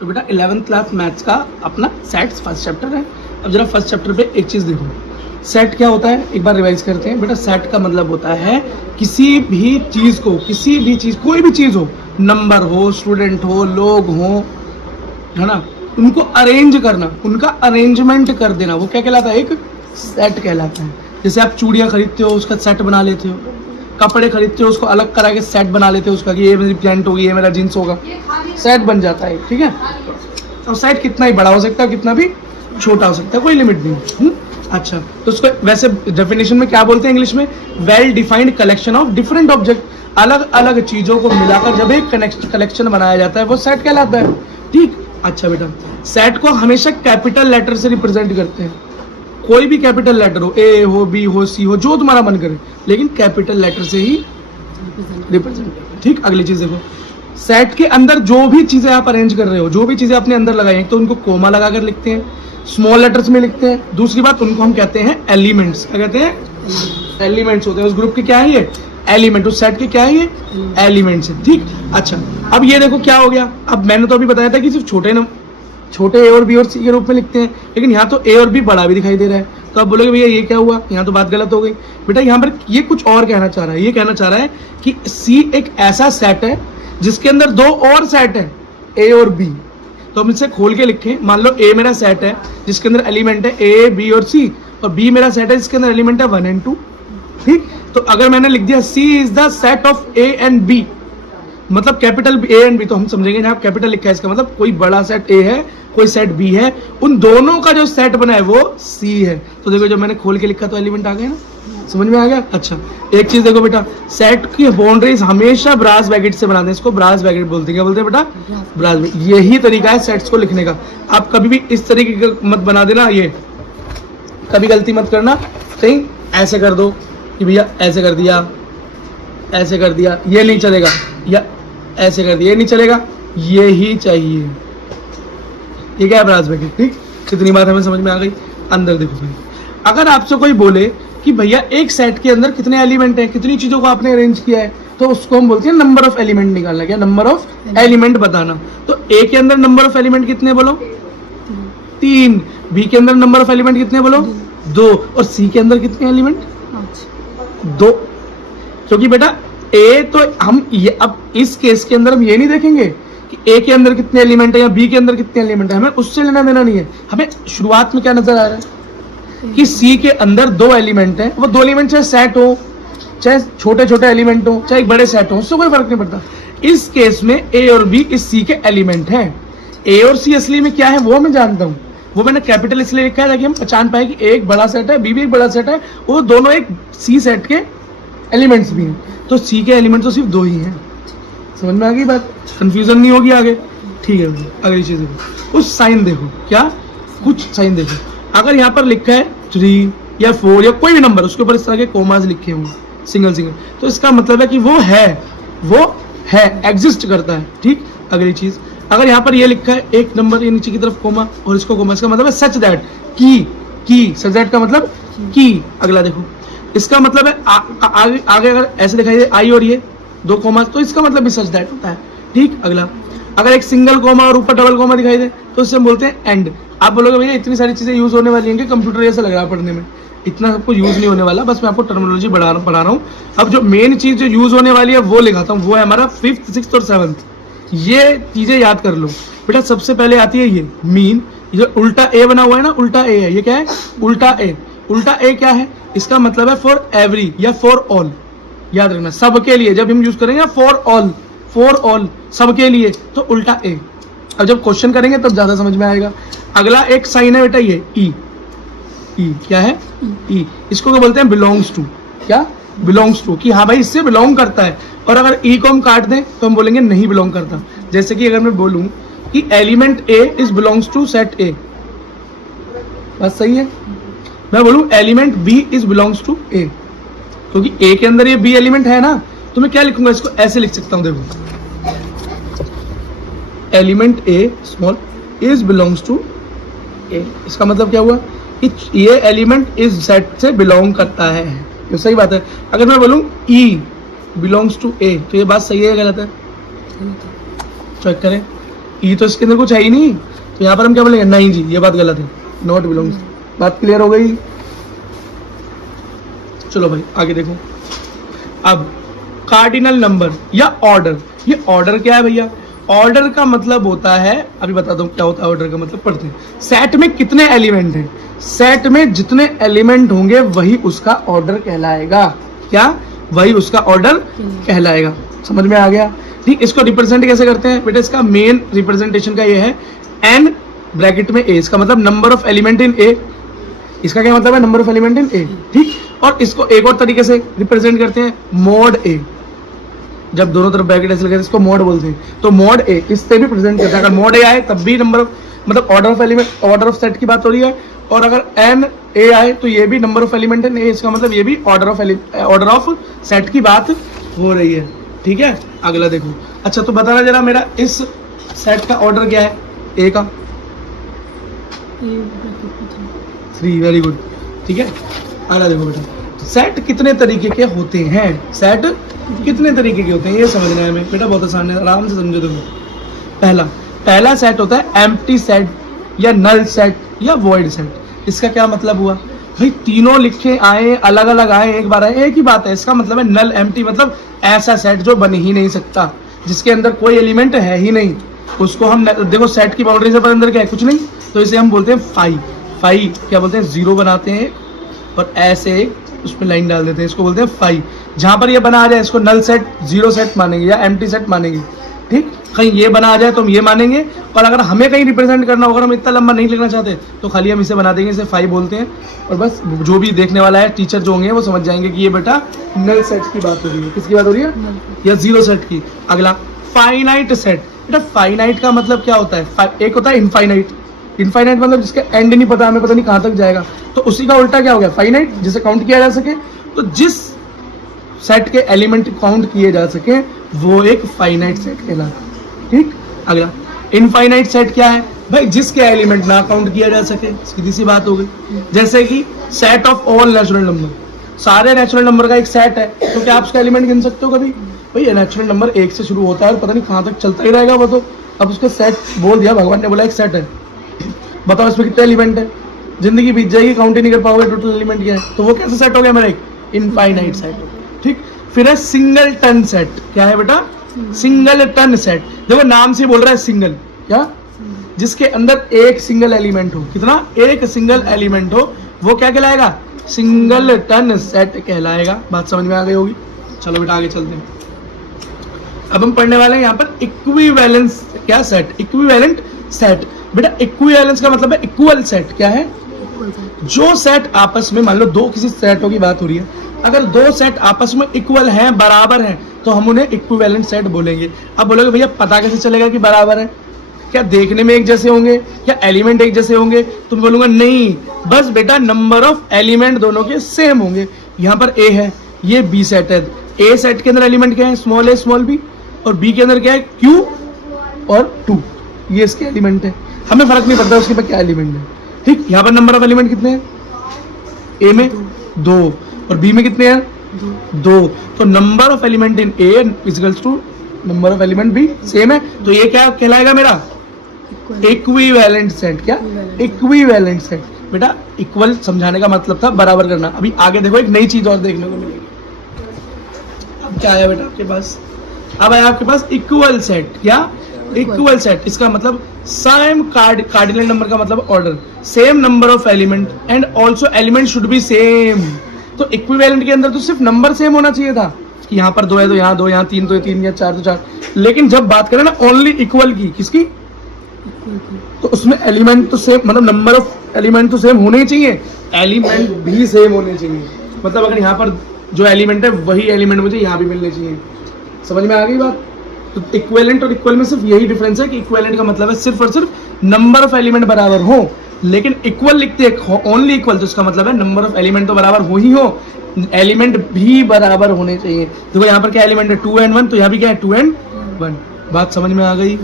तो बेटा 11th class maths का अपना सेट्स फर्स्ट चैप्टर है। अब जरा फर्स्ट चैप्टर पे एक चीज़ देखो, सेट क्या होता है एक बार रिवाइज करते हैं। बेटा सेट का मतलब होता है किसी भी चीज़ को, किसी भी चीज़, कोई भी चीज़ हो, नंबर हो, स्टूडेंट हो, लोग हो, है ना, उनको अरेंज करना, उनका अरेंजमेंट कर देना, वो क्या कहलाता है? एक सेट कहलाता है। जैसे आप चूड़ियाँ खरीदते हो, उसका सेट बना लेते हो, कपड़े खरीदते हो, उसको अलग करा के सेट बना लेते हो उसका, कि ये मेरी पैंट होगी, ये मेरा जीन्स होगा, सेट बन जाता है। ठीक है, अब सेट कितना ही बड़ा हो सकता है, कितना भी छोटा हो सकता है, कोई लिमिट नहीं। अच्छा, तो उसको वैसे डेफिनेशन में क्या बोलते हैं इंग्लिश में? Well defined collection of different object, अलग अलग चीजों को मिलाकर जब एक कलेक्शन बनाया जाता है वो सेट कहलाता है। ठीक, अच्छा बेटा, सेट को हमेशा कैपिटल लेटर से रिप्रेजेंट करते हैं। कोई भी कैपिटल लेटर हो, ए हो, बी हो, सी हो, जो तुम्हारा मन करे, लेकिन कैपिटल लेटर से ही रिप्रेजेंट। ठीक, अगली चीज देखो, सेट के अंदर जो भी चीजें आप अरेंज कर रहे हो, जो भी चीजें अपने अंदर लगाई हैं, तो उनको कोमा लगाकर लिखते हैं, स्मॉल लेटर्स में लिखते हैं। दूसरी बात, उनको हम कहते हैं एलिमेंट्स। क्या कहते हैं? एलिमेंट्स होते हैं। उस ग्रुप के क्या है ये? एलिमेंट। उस सेट के क्या है ये? एलिमेंट्स है। ठीक, अच्छा, अब ये देखो क्या हो गया। अब मैंने तो अभी बताया था कि सिर्फ छोटे ए और बी और सी के रूप में लिखते हैं, लेकिन यहाँ तो ए और बी बड़ा भी दिखाई दे रहा है। तो आप बोलोगे भैया ये क्या हुआ, यहाँ तो बात गलत हो गई। बेटा यहाँ पर ये कुछ और कहना चाह रहा है। ये कहना चाह रहा है कि सी एक ऐसा सेट है जिसके अंदर दो और सेट है, ए और बी। तो हम इसे खोल के लिखें, मान लो ए मेरा सेट है जिसके अंदर एलिमेंट है ए, बी और सी, और बी मेरा सेट है जिसके अंदर एलिमेंट है 1 और 2। ठीक, तो अगर मैंने लिख दिया C is the set of A and B, मतलब कैपिटल ए एंड बी, तो हम समझेंगे यहाँ कैपिटल लिखा है, इसका मतलब कोई बड़ा सेट ए है, कोई सेट बी है, उन दोनों का जो सेट बना है वो सी है। तो देखो जब मैंने खोल के लिखा तो एलिमेंट आ गए ना, समझ में आ गया। अच्छा, एक चीज देखो बेटा, सेट की बाउंड्रीज हमेशा ब्रास ब्रैकेट से बनाते हैं, इसको ब्रास ब्रैकेट बोलते हैं। क्या बोलते हैं बेटा? Brace bracket. यही तरीका है सेट्स को लिखने का। आप कभी भी इस तरीके का मत बना देना, ये कभी गलती मत करना, कहीं ऐसे कर दो कि भैया ऐसे कर दिया, ऐसे कर दिया, ये नहीं चलेगा, या ऐसे कर दिया, ये नहीं चलेगा, ये ही चाहिए। ये क्या है? Brace bracket. ठीक, कितनी बात हमें समझ में आ गई। अंदर देखो भाई, अगर आपसे कोई बोले कि भैया एक सेट के अंदर कितने एलिमेंट हैं, कितनी चीजों को आपने अरेंज किया है, तो उसको हम बोलते हैं नंबर ऑफ एलिमेंट निकालना। क्या? नंबर ऑफ एलिमेंट बताना। तो ए के अंदर नंबर ऑफ एलिमेंट कितने बोलो? 3। बी के अंदर नंबर ऑफ एलिमेंट कितने बोलो? 2। और सी के अंदर कितने एलिमेंट? 2। क्योंकि बेटा ए तो हम ये, अब इस केस के अंदर हम ये नहीं देखेंगे कि ए के अंदर कितने एलिमेंट है या बी के अंदर कितने एलिमेंट है, हमें उससे लेना देना नहीं है। हमें शुरुआत में क्या नजर आ रहा है कि सी के अंदर 2 एलिमेंट है, वो 2 एलिमेंट चाहे सेट हो, चाहे छोटे छोटे एलिमेंट हो, चाहे एक बड़े सेट हो, उससे कोई फर्क नहीं पड़ता। इस केस में ए और बी इस सी के एलिमेंट हैं। ए और सी असली में क्या है वो मैं जानता हूँ, वो मैंने कैपिटल इसलिए लिखा है ताकि हम पहचान पाए कि एक बड़ा सेट है, बी भी एक बड़ा सेट है, वो दोनों एक सी सेट के एलिमेंट्स भी हैं। तो सी के एलिमेंट तो सिर्फ 2 ही हैं। समझ में आ गई बात? कंफ्यूजन नहीं होगी आगे। ठीक है भाई, अगली चीज देखो, कुछ साइन देखो। क्या? कुछ साइन देखो। अगर यहाँ पर लिखा है 3 या 4 या कोई भी नंबर, उसके ऊपर इस तरह के कोमास लिखे होंगे सिंगल सिंगल, तो इसका मतलब है कि वो है, एग्जिस्ट करता है। ठीक, अगली चीज, अगर यहाँ पर ये लिखा है एक नंबर, ये नीचे की तरफ कोमा और इसको कोमा, इसका मतलब है सच दैट, की सच दैट का मतलब की। अगला देखो, इसका मतलब है आगे अगर ऐसे दिखाई दे आई और ये 2 कोमा, तो इसका मतलब भी सच दैट होता है। ठीक, अगला, अगर एक सिंगल कोमा और ऊपर डबल कोमा दिखाई दे तो इससे हम बोलते हैं एंड। आप बोलोगे भैया इतनी सारी चीजें यूज होने वाली हैं कि कंप्यूटर जैसा लग रहा है पढ़ने में, इतना सबको यूज नहीं होने वाला, बस मैं आपको टर्मिनोलॉजी पढ़ा रहा हूँ। अब जो मेन चीज जो यूज होने वाली है वो लिखाता हूँ, वो है हमारा 5th, 6th और 7th। ये चीजें याद कर लो बेटा। सबसे पहले आती है ये मीन, ये उल्टा ए बना हुआ है ना, उल्टा ए है, ये क्या है? उल्टा ए। उल्टा ए क्या है? इसका मतलब है फॉर एवरी या फॉर ऑल। याद रखना, सबके लिए जब हम यूज करेंगे फॉर ऑल सबके लिए, तो उल्टा ए। अब जब क्वेश्चन करेंगे तब ज्यादा समझ में आएगा। अगला एक साइन है बेटा, ये ई। क्या है? ई। इसको क्या बोलते हैं? Belongs to. क्या? बिलोंग्स टू, कि हाँ भाई इससे बिलोंग करता है। और अगर ई को हम काट दें तो हम बोलेंगे नहीं बिलोंग करता। जैसे कि अगर मैं बोलूं कि element A is belongs to set A, बात सही है। मैं बोलूं element B is belongs to A, क्योंकि ए के अंदर ये बी एलिमेंट है ना, तो मैं क्या लिखूंगा? इसको ऐसे लिख सकता हूं, देखो, element A small is belongs to A. इसका मतलब क्या हुआ कि ये एलिमेंट इस सेट से बिलोंग करता है। ये सही बात है। अगर मैं बोलूं ई बिलोंग्स टू ए, तो ये बात सही है या गलत है? चेक करें। ई तो इसके अंदर कुछ है ही नहीं, तो यहाँ पर हम क्या बोलेंगे, नहीं जी ये बात गलत है, नॉट बिलोंग्स। बात क्लियर हो गई? चलो भाई आगे देखो। अब कार्डिनल नंबर या ऑर्डर, ये ऑर्डर क्या है भैया? ऑर्डर का मतलब होता है, अभी बताता हूँ क्या होता है ऑर्डर का मतलब, पढ़ते हैं। सेट में कितने एलिमेंट हैं, सेट में जितने एलिमेंट होंगे वही उसका ऑर्डर कहलाएगा। क्या? वही उसका ऑर्डर कहलाएगा। समझ में आ गया? ठीक, इसको रिप्रेजेंट कैसे करते हैं बेटा? इसका मेन रिप्रेजेंटेशन का ये है एन ब्रैकेट में ए, इसका मतलब नंबर ऑफ एलिमेंट इन ए। इसका क्या मतलब है? नंबर ऑफ एलिमेंट इन ए। ठीक, और इसको एक और तरीके से रिप्रेजेंट करते हैं, मोड ए। जब दोनों तरफ ब्रैकेट ऐसे लगे इसको मोड बोलते हैं, तो मोड ए इससे भी प्रेजेंट करता है। अगर मोड ए आए तब भी नंबर ऑफ, मतलब order of element, order of set की बात हो रही है, और अगर एन ए आए तो ये भी नंबर ऑफ एलिमेंट इन ए, इसका मतलब ये भी ऑर्डर ऑफ सेट की बात हो रही है। ठीक है, अगला देखो। अच्छा तो बताना जरा, मेरा इस सेट का ऑर्डर क्या है? ए का 3, वेरी गुड। ठीक है, अगला देखो बेटा, सेट कितने तरीके के होते हैं? सेट कितने तरीके के होते हैं ये समझना है हमें बेटा, बहुत आसान है, आराम से समझो। देखो, पहला सेट होता है एम्प्टी सेट या नल सेट या वॉइड सेट। इसका क्या मतलब हुआ भाई? तीनों लिखे आए, अलग अलग आए, एक बार आए, एक ही बात है। इसका मतलब है नल एम्प्टी, मतलब ऐसा सेट जो बन ही नहीं सकता, जिसके अंदर कोई एलिमेंट है ही नहीं, उसको हम देखो सेट की बाउंड्री से पर अंदर क्या है? कुछ नहीं, तो इसे हम बोलते हैं फाई। क्या बोलते हैं? 0 बनाते हैं और ऐसे उसमें लाइन डाल देते हैं, इसको बोलते हैं फाई। जहां पर ये बना आ जाए इसको नल सेट, 0 सेट मानेंगे या एम्प्टी सेट मानेंगे। ठीक, कहीं ये बना आ जाए तो हम ये मानेंगे, और अगर हमें कहीं रिप्रेजेंट करना होगा, हम इतना लंबा नहीं लिखना चाहते, तो खाली हम इसे बना देंगे, इसे फाई बोलते हैं। और बस जो भी देखने वाला है, टीचर जो होंगे वो समझ जाएंगे कि ये बेटा नल सेट की बात हो रही है। किसकी बात हो रही है? या 0 सेट की। अगला फाइनाइट सेट। बेटा फाइनाइट का मतलब क्या होता है? एक होता है इनफाइनाइट। इनफाइनाइट मतलब जिसका एंड नहीं पता, हमें पता नहीं कहाँ तक जाएगा, तो उसी का उल्टा क्या हो गया? फाइनाइट, जिसे काउंट किया जा सके। तो जिस सेट के एलिमेंट काउंट किए जा सके वो एक फाइनाइट सेट कहलाता है। ठीक, अगला इनफाइनाइट सेट क्या है भाई? जिसके एलिमेंट ना काउंट किया जा सके, सीधी सी बात हो गई। जैसे कि set of all natural number, सारे नेचुरल नंबर का एक सेट है, तो क्या आप उसका एलिमेंट गिन सकते हो कभी? भाई ये नेचुरल नंबर 1 से शुरू होता है और पता नहीं कहाँ तक चलता ही रहेगा वो, तो अब उसका सेट बोल दिया, भगवान ने बोला एक सेट है, बताओ इसमें कितने एलिमेंट है? जिंदगी बीत जाएगी, काउंट ही नहीं कर पाओगे टोटल एलिमेंट क्या है। तो वो कैसा सेट हो गया मेरा? एक इनफाइनाइट सेट। ठीक, फिर है सिंगल टन सेट। क्या है बेटा? Singleton set. देखो नाम से बोल रहा है सिंगल, क्या? जिसके अंदर एक सिंगल एलिमेंट हो। कितना? एक सिंगल एलिमेंट हो, वो क्या कहलाएगा? सिंगल टन सेट कहलाएगा। बात समझ में आ गई होगी? चलो बेटा आगे चलते हैं। अब हम पढ़ने वाले हैं यहाँ पर इक्विवेलेंस क्या सेट? Equivalent set. बेटा इक्विवेलेंस का मतलब है इक्वल सेट। क्या है? जो सेट आपस में, मान लो दो किसी सेटों की बात हो रही है, अगर दो सेट आपस में इक्वल हैं, बराबर हैं, तो हम उन्हें इक्विवेलेंट सेट बोलेंगे। अब बोलोगे भैया पता कैसे चलेगा कि बराबर है? क्या देखने में एक जैसे होंगे? क्या एलिमेंट एक जैसे होंगे? तो मैं बोलूंगा नहीं, बस बेटा नंबर ऑफ एलिमेंट दोनों के सेम होंगे। यहाँ पर ए है, ये बी सेट है। ए सेट के अंदर एलिमेंट क्या है? स्मॉल ए स्मॉल बी, और बी के अंदर क्या है? क्यू और 2, ये इसके एलिमेंट है। हमें फर्क नहीं पड़ता उसके पास क्या एलिमेंट है। ठीक, यहाँ पर नंबर ऑफ एलिमेंट कितने हैं? ए में 2 और बी में कितने हैं? 2। तो number of element in A equals to number of element B same है, तो ये क्या कहलाएगा मेरा? Equivalent set. क्या? Equivalent set. बेटा इक्वल समझाने का मतलब था बराबर करना। अभी आगे देखो एक नई चीज और देखने को मिलेगी। अब क्या आया बेटा आपके पास? अब आया आपके पास इक्वल सेट। क्या? Equal set. इसका मतलब सेम कार्डिनल नंबर का मतलब order, same number of element and also element should be same. तो इक्विवेलेंट के अंदर तो सिर्फ नंबर सेम होना चाहिए था कि यहाँ पर 2 है तो यहाँ 2, यहाँ 3 तो ये 3, या 4 तो 4। लेकिन जब बात करें ना ओनली इक्वल की, किसकी? तो उसमें एलिमेंट तो सेम, मतलब नंबर ऑफ एलिमेंट तो सेम होने ही चाहिए, एलिमेंट भी सेम होने चाहिए। मतलब अगर यहाँ पर जो एलिमेंट है वही एलिमेंट मुझे यहाँ भी मिलने चाहिए। समझ में आ गई बात? तो इक्विवेलेंट और इक्वल में सिर्फ यही डिफरेंस है कि इक्विवेलेंट का मतलब है सिर्फ और सिर्फ नंबर ऑफ एलिमेंट बराबर हो, लेकिन इक्वल लिखते हैं ओनली इक्वल, तो इसका मतलब है नंबर ऑफ एलिमेंट तो बराबर हो ही हो, एलिमेंट भी बराबर होने चाहिए। देखो यहाँ पर क्या एलिमेंट है? 2 and 1, तो यहाँ भी क्या है? 2 and 1। बात समझ में आ गई?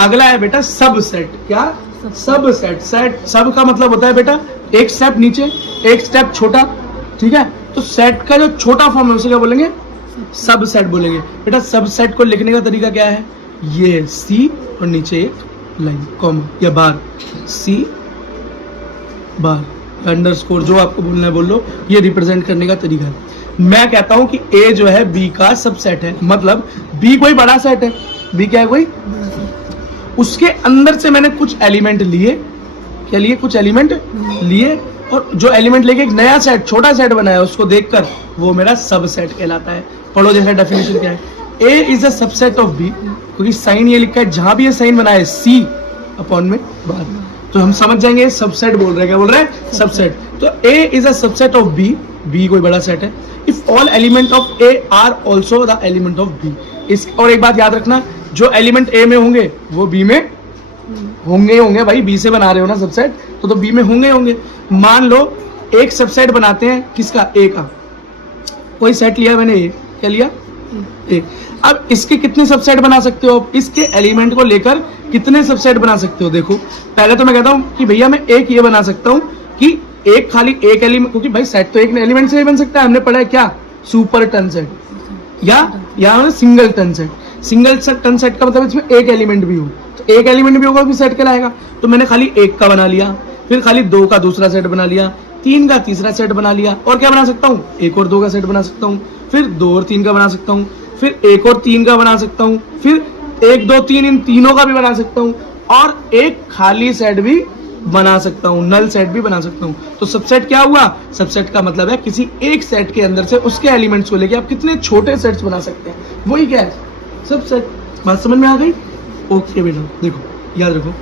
अगला है बेटा सब सेट। क्या? सब सेट। सेट सब का मतलब होता है बेटा एक स्टेप नीचे एक स्टेप छोटा। ठीक है, तो सेट का जो छोटा फॉर्म है उसे क्या बोलेंगे? सब सेट बोलेंगे। बेटा सब सेट को लिखने का तरीका क्या है? ये सी और नीचे एक लाइन कॉमा या बार, सी बार अंडरस्कोर, जो आपको बोलना है बोल लो, ये रिप्रेजेंट करने का तरीका है। मैं कहता हूं कि ए जो है बी का सबसेट है, मतलब बी कोई बड़ा सेट है, बी क्या है कोई, उसके अंदर से मैंने कुछ एलिमेंट लिए, क्या लिए, कुछ एलिमेंट लिए, और जो एलिमेंट लेके एक नया सेट, छोटा सेट बनाया, उसको देखकर वो मेरा सबसेट कहलाता है। पढ़ो जैसा डेफिनेशन क्या है, A is a subset of B, क्योंकि साइन ये लिखा है, जहां भी ये साइन बना है सी अपॉन में बार, तो हम समझ जाएंगे सबसेट बोल रहे हैं, क्या बोल रहे हैं, सबसेट। तो A is a subset of B, B कोई बड़ा सेट है, if all element of A are also the element of B. इस और एक बात याद रखना, जो एलिमेंट ए में होंगे वो बी में होंगे भाई, बी से बना रहे हो ना सबसेट, तो बी में होंगे। मान लो एक सबसेट बनाते हैं किसका, ए का, कोई सेट लिया मैंने, ए क्या लिया, ए। अब इसके कितने सबसेट बना सकते हो, इसके एलिमेंट को लेकर कितने सबसेट बना सकते हो। देखो पहले तो मैं कहता हूं कि भैया मैं एक ये बना सकता हूं कि एक खाली एक एलिमेंट, क्योंकि भाई सेट तो एक एलिमेंट से ही बन सकता है, हमने पढ़ा है क्या, सुपर टन सेट या singleton set. Singleton set का मतलब इसमें एक एलिमेंट भी हो, तो एक एलिमेंट भी होगा भी सेट कहलाएगा। तो मैंने खाली एक का बना लिया, फिर खाली दो का दूसरा सेट बना लिया, तीन का तीसरा सेट बना लिया, और क्या बना सकता हूँ, एक और दो का सेट बना सकता हूँ, फिर दो और तीन का बना सकता हूँ, फिर एक और तीन का बना सकता हूँ, फिर एक दो तीन इन तीनों का भी बना सकता हूँ, और एक खाली सेट भी बना सकता हूँ, नल सेट भी बना सकता हूँ। तो सबसेट क्या हुआ, सबसेट का मतलब है किसी एक सेट के अंदर से उसके एलिमेंट्स को लेके आप कितने छोटे सेट्स बना सकते हैं, वही क्या है, सबसेट। बात समझ में आ गई, ओके बेटा। देखो याद रखो,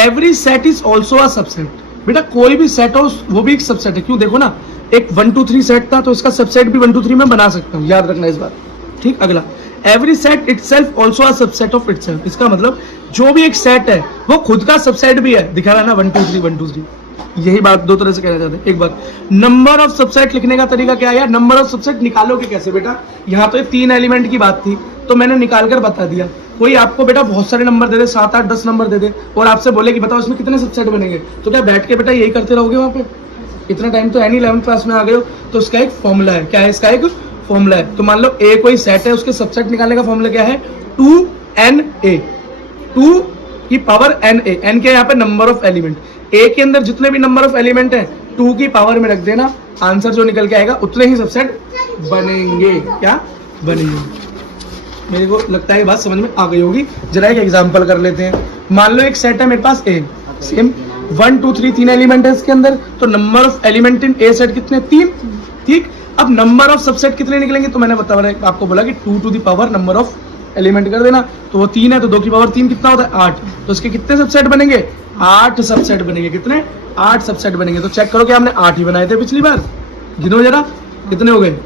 every set is also a subset. बेटा कोई भी सेट हो वो भी एक सबसेट है, क्यों, देखो ना, एक 1 2 3 सेट था, तो इसका सबसेट भी 1 2 3 में बना सकता हूँ, याद रखना इस बात, ठीक। अगला, every set itself also a subset of itself. इसका मतलब जो भी एक सेट है वो खुद का सबसेट भी है, दिखा रहा है ना, 1 2 3 1 2 3। यही बात दो तरह से कहना चाहते हैं। एक बात, नंबर ऑफ सबसेट लिखने का तरीका क्या है यार, नंबर ऑफ सबसेट निकालोगे कैसे बेटा, यहाँ तो 3 एलिमेंट की बात थी, तो मैंने निकाल कर बता दिया। कोई आपको बेटा बहुत सारे नंबर दे दे, 7 8 10 नंबर दे दे, और आपसे बोले कि बताओ इसमें कितने सबसेट बनेंगे, तो क्या बैठ के बेटा यही करते रहोगे वहां पे, इतना टाइम तो है नहीं, 11th क्लास में आ गए हो। तो इसका एक फॉर्मूला है, क्या है, इसका एक फॉर्मूला है। तो मान लो ए कोई सेट है, उसके सबसेट निकालने का फॉर्मूला क्या है, 2na, 2 की पावर na, n क्या है यहाँ पे, नंबर ऑफ एलिमेंट। ए के अंदर जितने भी नंबर ऑफ एलिमेंट है 2 की पावर में रख देना, आंसर जो निकल के आएगा उतने ही सबसेट बनेंगे, क्या बनेंगे। मेरे को लगता है बात समझ में आ गई होगी। जरा एक एग्जांपल कर लेते हैं। मान लो एक सेट है मेरे पास ए, सेम 1 2 3 3 एलिमेंट है इसके अंदर, तो number of element in A set कितने, 3, ठीक। अब नंबर ऑफ सबसेट कितने निकलेंगे, तो मैंने आपको बोला कि 2 to the power number of element कर देना, तो वो 3 है, तो 2 की पावर 3 कितना होता है, 8। तो इसके कितने सबसेट बनेंगे, 8 सबसेट बनेंगे। कितने, 8 सबसेट बनेंगे। तो चेक करो कि हमने 8 ही बनाए थे पिछली बार, गिनो जरा कितने हो गए,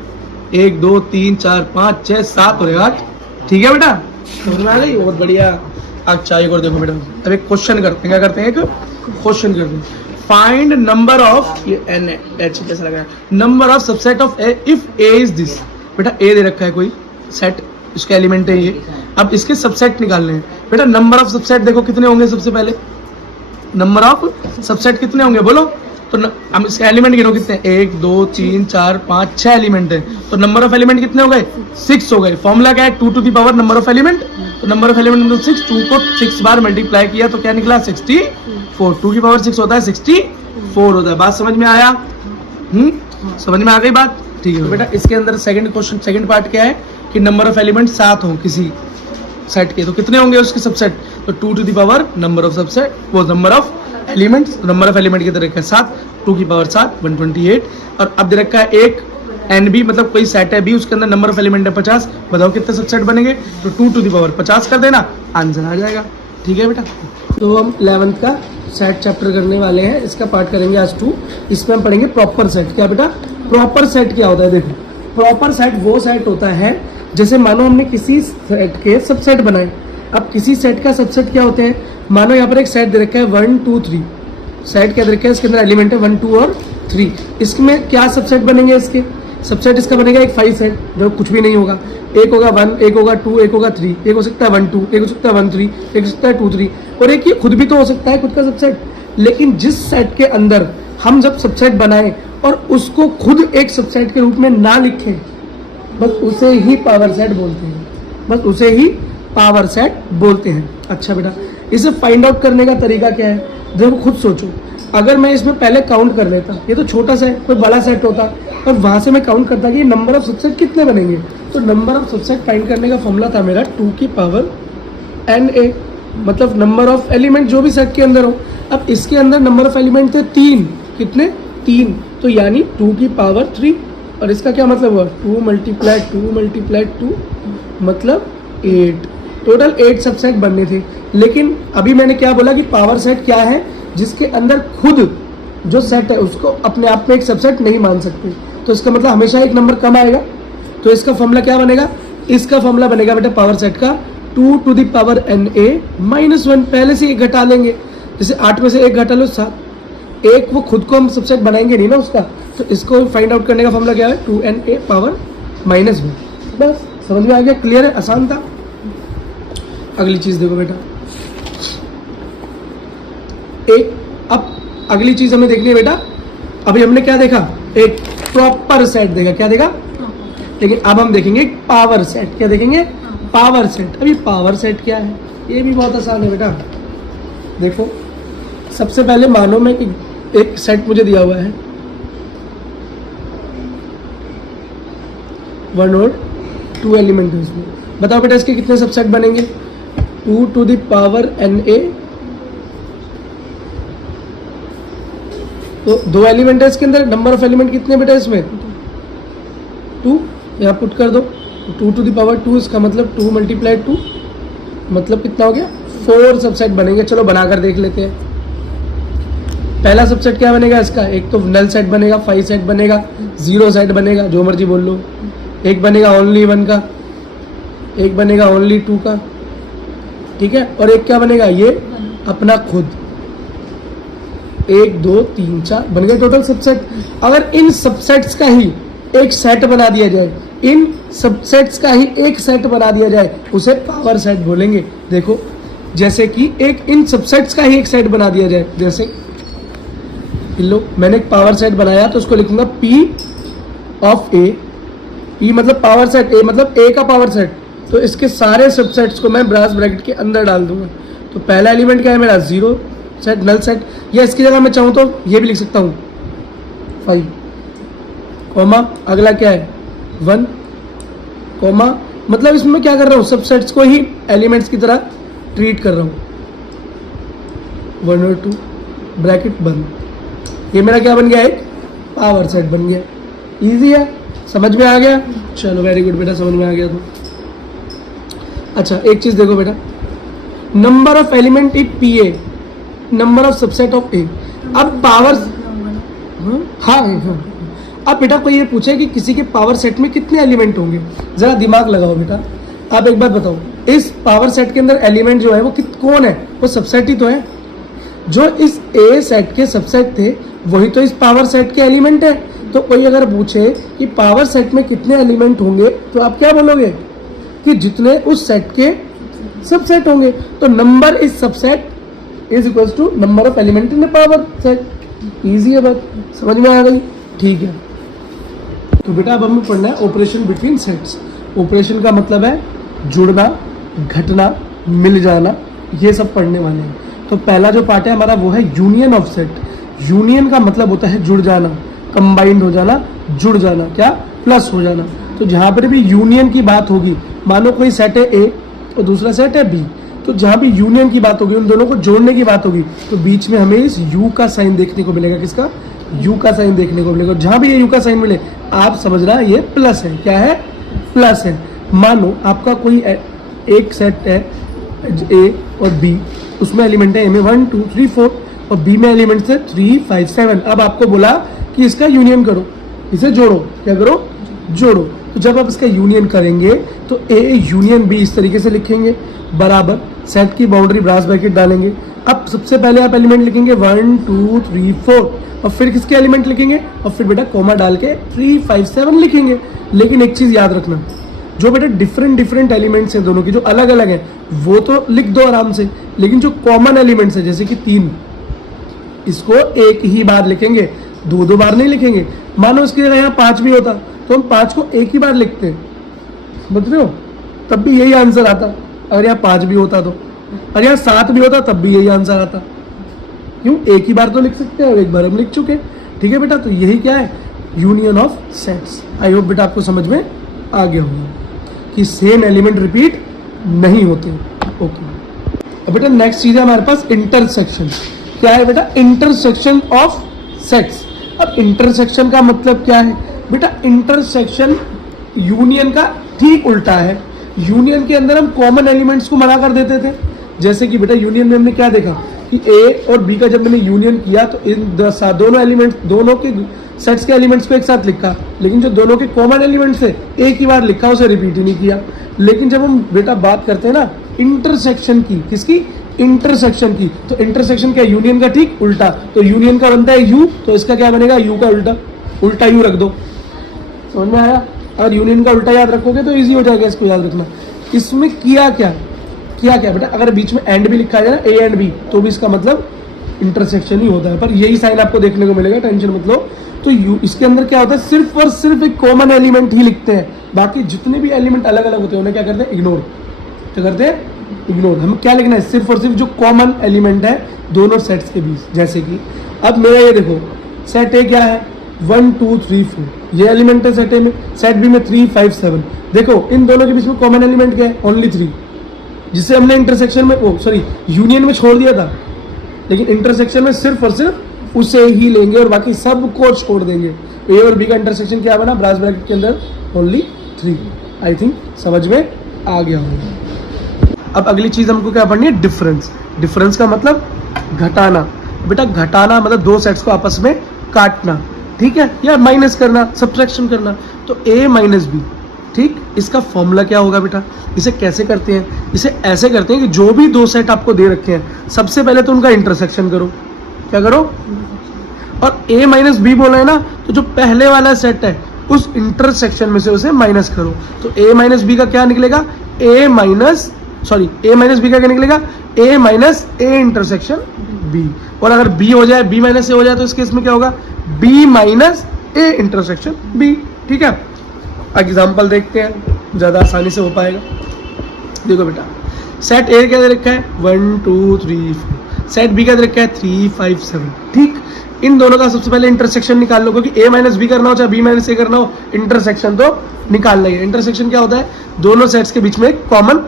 1 2 3 4 5 6 7 और 8, ठीक है बेटा, समझ में आ गई, बहुत बढ़िया। अच्छा एक और देखो बेटा, अब एक क्वेश्चन करते हैं, क्या करते हैं, एक क्वेश्चन करते हैं। फाइंड नंबर ऑफ, ये एन एच कैसा लगा, number of subset of A if A is this. बेटा ए दे रखा है कोई सेट, इसके एलिमेंट है ये, अब इसके सबसेट निकालने हैं। बेटा नंबर ऑफ सबसेट देखो कितने होंगे, सबसे पहले नंबर ऑफ सबसेट कितने होंगे बोलो, तो हम इसके एलिमेंट गिनो कितने, 1 2 3 4 5 6 एलिमेंट है, तो नंबर ऑफ एलिमेंट कितने हो गए, 6 हो गए। फॉर्मूला क्या है, 2 to the power number of element, तो नंबर ऑफ एलिमेंट 6, 2 को 6 बार मल्टीप्लाई किया तो क्या निकला, 64। 2 की पावर 6 होता है, 64 होता है। बात समझ में आया, समझ में आ गई बात, ठीक है बेटा। इसके अंदर सेकंड क्वेश्चन, सेकंड पार्ट क्या है कि नंबर ऑफ एलिमेंट 7 हो किसी सेट के, तो कितने होंगे उसके सबसेट, तो 2 to the power number of subset, वो number of elements, number of element कितने रखा है, 7, 2 की पावर 7 128। और अब दे रखा है एक एन बी, मतलब कोई सेट है बी, उसके अंदर नंबर ऑफ एलिमेंट है 50, बताओ कितने सबसेट बनेंगे, तो 2 टू द पावर 50 कर देना, आंसर आ जाएगा, ठीक है बेटा। तो हम 11th का सेट चैप्टर करने वाले हैं, इसका पार्ट करेंगे आज 2। इसमें हम पढ़ेंगे प्रॉपर सेट। क्या बेटा, प्रॉपर सेट क्या होता है, देखो प्रॉपर सेट वो सेट होता है जैसे मानो हमने किसी सेट के सबसेट बनाए। अब किसी सेट का सबसेट क्या होते हैं, मानो यहाँ पर एक सेट दे रखा है 1 2 3, सेट क्या दे रखा है, इसके अंदर एलिमेंट है 1 2 और 3, इसमें क्या सबसेट बनेंगे, इसके सबसेट इसका बनेगा एक 5 सेट, जो कुछ भी नहीं होगा, एक होगा 1, एक होगा 2, एक होगा 3, एक हो सकता है 1 2, एक हो सकता है 1 3, एक हो सकता है 2 3, और एक ये खुद भी तो हो सकता है खुद का सबसेट। लेकिन जिस सेट के अंदर हम जब सबसेट बनाए और उसको खुद एक सबसेट के रूप में ना लिखें, बस उसे ही पावर सेट बोलते हैं, बस उसे ही पावर सेट बोलते हैं। अच्छा बेटा, इसे फाइंड आउट करने का तरीका क्या है, देखो खुद सोचो। अगर मैं इसमें पहले काउंट कर लेता, ये तो छोटा सा है, कोई बड़ा सेट होता, और वहां से मैं काउंट करता कि नंबर ऑफ सबसेट कितने बनेंगे। तो नंबर ऑफ सबसेट फाइंड करने का फॉर्मूला था मेरा 2 की पावर na, मतलब नंबर ऑफ एलिमेंट जो भी सेट के अंदर हो। अब इसके अंदर नंबर ऑफ एलिमेंट थे 3, कितने 3, तो यानी 2 की पावर 3। और इसका क्या मतलब हुआ, 2 × 2 मतलब 8। टोटल 8 सबसेट बनने थे। लेकिन अभी मैंने क्या बोला कि पावर सेट क्या है, जिसके अंदर खुद जो सेट है उसको अपने आप में एक सबसेट नहीं मान सकते। तो इसका मतलब हमेशा एक नंबर कम आएगा। तो इसका फॉर्मूला क्या बनेगा, इसका फॉर्मूला बनेगा बेटा पावर सेट का 2 टू द पावर na-1। पहले से एक घटा लेंगे, जैसे 8 में से एक घटा लो 7। एक वो खुद को हम सबसेट बनाएंगे नहीं ना उसका, तो इसको फाइंड आउट करने का फॉर्मूला क्या है, 2na पावर -1। बस समझ में आ गया, क्लियर है, आसान था। अगली चीज देखो बेटा, एक अब अगली चीज हमें देखनी है बेटा। अभी हमने क्या देखा, एक प्रॉपर सेट देखा, क्या देखा, लेकिन अब हम देखेंगे एक पावर सेट। क्या देखेंगे, पावर सेट। अभी पावर सेट क्या है, ये भी बहुत आसान है बेटा। देखो सबसे पहले मानो मैं कि एक सेट मुझे दिया हुआ है 1 और 2 एलिमेंट है इसमें। बताओ बेटा इसके कितने सबसेट बनेंगे, 2 टू द पावर na। तो 2 एलिमेंट है इसके अंदर, नंबर ऑफ एलिमेंट कितने बेटा इसमें 2, यहाँ पुट कर दो 2 टू द पावर 2, इसका मतलब 2 × 2 मतलब कितना हो गया, 4 सबसेट बनेंगे। चलो बनाकर देख लेते हैं। पहला सबसेट क्या बनेगा इसका, एक तो नल सेट बनेगा, 5 सेट बनेगा, 0 सेट बनेगा, जो मर्जी बोल लो। एक बनेगा ओनली 1 का, एक बनेगा ओनली 2 का, ठीक है। और एक क्या बनेगा, ये अपना खुद। 1 2 3 4 बन गए टोटल सबसेट। अगर इन सबसेट्स का ही एक सेट बना दिया जाए, इन सबसेट्स का ही एक सेट बना दिया जाए, उसे पावर सेट बोलेंगे। देखो जैसे कि एक इन सबसेट्स का ही एक सेट बना दिया जाए, जैसे लो मैंने एक पावर सेट बनाया तो उसको लिखूंगा P ऑफ A। P मतलब पावर सेट, A मतलब A का पावर सेट। तो इसके सारे सबसेट्स को मैं ब्रास ब्रैकेट के अंदर डाल दूंगा। तो पहला एलिमेंट क्या है मेरा, 0 सेट, नल सेट, या इसकी जगह मैं चाहूँ तो ये भी लिख सकता हूँ 5, कॉमा अगला क्या है 1, कॉमा, मतलब इसमें मैं क्या कर रहा हूँ, सबसेट्स को ही एलिमेंट्स की तरह ट्रीट कर रहा हूँ। 1 और 2 ब्रैकेट बंद। ये मेरा क्या बन गया, एक पावर सेट बन गया। इजी है, समझ में आ गया, चलो वेरी गुड बेटा, समझ में आ गया तो। अच्छा एक चीज देखो बेटा, number of element in PA, number of subset of A। अब पावर, हाँ, अब बेटा कोई ये पूछे कि किसी के पावर सेट में कितने एलिमेंट होंगे, जरा दिमाग लगाओ बेटा। आप एक बात बताओ, इस पावर सेट के अंदर एलिमेंट जो है वो कौन है, वो सबसेट ही तो है। जो इस A सेट के सबसेट थे वही तो इस पावर सेट के एलिमेंट है। तो कोई अगर पूछे कि पावर सेट में कितने एलिमेंट होंगे, तो आप क्या बोलोगे कि जितने उस सेट के सबसेट होंगे। तो number is subset is equal to number of element in power set. Easy है बात, समझ में आ गई, ठीक है। तो बेटा अब हमें पढ़ना है ऑपरेशन बिटवीन सेट्स। ऑपरेशन का मतलब है जुड़ना, घटना, मिल जाना, ये सब पढ़ने वाले हैं। तो पहला जो पार्ट है हमारा वो है यूनियन ऑफ सेट। यूनियन का मतलब होता है जुड़ जाना, कंबाइंड हो जाना, जुड़ जाना, क्या प्लस हो जाना। तो जहाँ पर भी यूनियन की बात होगी, मानो कोई सेट है A और दूसरा सेट है B, तो जहाँ भी यूनियन की बात होगी, उन दोनों को जोड़ने की बात होगी, तो बीच में हमें इस U का साइन देखने को मिलेगा। किसका, U का साइन देखने को मिलेगा। जहाँ भी ये U का साइन मिले आप समझना ये प्लस है। क्या है, प्लस है। मानो आपका कोई एक सेट है A और B, उसमें एलिमेंट है A में 1 2 3 4 और B में एलिमेंट है 3 5 7। अब आपको बोला कि इसका यूनियन करो, इसे जोड़ो। क्या करो, जोड़ो। तो जब आप इसका यूनियन करेंगे तो A यूनियन B इस तरीके से लिखेंगे, बराबर सेट की बाउंड्री ब्रास ब्रैकेट डालेंगे। अब सबसे पहले आप एलिमेंट लिखेंगे 1 2 3 4 और फिर किसके एलिमेंट लिखेंगे, और फिर बेटा कॉमा डाल के 3 5 7 लिखेंगे। लेकिन एक चीज याद रखना, जो बेटा डिफरेंट एलिमेंट्स हैं दोनों की, जो अलग अलग हैं, वो तो लिख दो आराम से, लेकिन जो कॉमन एलिमेंट्स है जैसे कि 3, इसको एक ही बार लिखेंगे, दो बार नहीं लिखेंगे। मानो इसकी जगह यहाँ 5 भी होता तो हम 5 को एक ही बार लिखते हैं, समझ रहे हो, तब भी यही आंसर आता। अगर यहाँ 5 भी होता तो, और यहाँ 7 भी होता तब भी यही आंसर आता। क्यों? एक ही बार तो लिख सकते हैं और एक बार हम लिख चुके। ठीक है बेटा, तो यही क्या है, union of sets. I hope बेटा आपको समझ में आ गया होगा कि सेम एलिमेंट रिपीट नहीं होते। ओके, अब बेटा नेक्स्ट चीज है हमारे पास इंटरसेक्शन। क्या है बेटा? Intersection of sets. अब इंटरसेक्शन का मतलब क्या है बेटा? इंटरसेक्शन यूनियन का ठीक उल्टा है। यूनियन के अंदर हम कॉमन एलिमेंट्स को मना कर देते थे। जैसे कि बेटा यूनियन में हमने क्या देखा कि ए और बी का जब मैंने यूनियन किया तो इन दोनों एलिमेंट्स, दोनों के सेट्स के एलिमेंट्स को एक साथ लिखा, लेकिन जो दोनों के कॉमन एलिमेंट्स है एक ही बार लिखा, उसे रिपीट ही नहीं किया। लेकिन जब हम बेटा बात करते हैं ना इंटरसेक्शन की, किसकी? इंटरसेक्शन की, तो इंटरसेक्शन क्या? यूनियन का ठीक उल्टा। तो यूनियन का बनता है यू, तो इसका क्या बनेगा? यू का उल्टा। उल्टा यू रख दो। समझ में आया? अगर यूनियन का उल्टा याद रखोगे तो इजी हो जाएगा इसको याद रखना। इसमें किया क्या बेटा? अगर बीच में एंड भी लिखा जाए ना, ए एंड बी, तो भी इसका मतलब इंटरसेक्शन ही होता है। पर यही साइन आपको देखने को मिलेगा, टेंशन मत लो। तो इसके अंदर क्या होता है, सिर्फ और सिर्फ एक कॉमन एलिमेंट ही लिखते हैं, बाकी जितने भी एलिमेंट अलग अलग होते हैं उन्हें क्या करते हैं? इग्नोर। क्या करते हैं? इग्नोर। हमें क्या लिखना है? सिर्फ और सिर्फ जो कॉमन एलिमेंट है दोनों सेट्स के बीच। जैसे कि अब मेरा ये देखो, सेट ए क्या है? 1 2 3 4, ये एलिमेंट है सेट ए में। सेट बी में 3 5 7। देखो इन दोनों के बीच में कॉमन एलिमेंट क्या है? ओनली 3, जिसे हमने इंटरसेक्शन में यूनियन में छोड़ दिया था, लेकिन इंटरसेक्शन में सिर्फ और सिर्फ उसे ही लेंगे और बाकी सब को छोड़ देंगे। ए और बी का इंटरसेक्शन क्या बना? ब्रास ब्रैकेट के अंदर ओनली 3। आई थिंक समझ में आ गया होगा। अब अगली चीज हमको क्या पढ़नी है? डिफरेंस। डिफरेंस का मतलब घटाना। बेटा घटाना मतलब दो सेट्स को आपस में काटना, ठीक है, या माइनस करना, सब्ट्रैक्शन करना। तो a माइनस बी, ठीक, इसका फॉर्मूला क्या होगा बेटा? इसे कैसे करते हैं? इसे ऐसे करते हैं कि जो भी दो सेट आपको दे रखे हैं सबसे पहले तो उनका इंटरसेक्शन करो। क्या करो? और a माइनस बी बोला है ना, तो जो पहले वाला सेट है उस इंटरसेक्शन में से उसे माइनस करो। तो a माइनस बी का क्या निकलेगा? a माइनस बी का क्या निकलेगा? a minus a intersection b। और अगर b हो जाए, b माइनस a हो जाए, तो इस केस में क्या होगा? b minus a intersection b। ठीक है, एग्जाम्पल देखते हैं, ज्यादा आसानी से हो पाएगा। देखो बेटा, सेट ए क्या दे रखा है? 1 2 3 4। सेट बी का दे रखा है 3 5 7। ठीक, इन दोनों का सबसे पहले इंटरसेक्शन निकाल लो, क्योंकि a माइनस बी करना हो चाहे b माइनस a करना हो, इंटरसेक्शन तो निकालना ही है। इंटरसेक्शन क्या होता है? दोनों सेट्स के बीच में एक कॉमन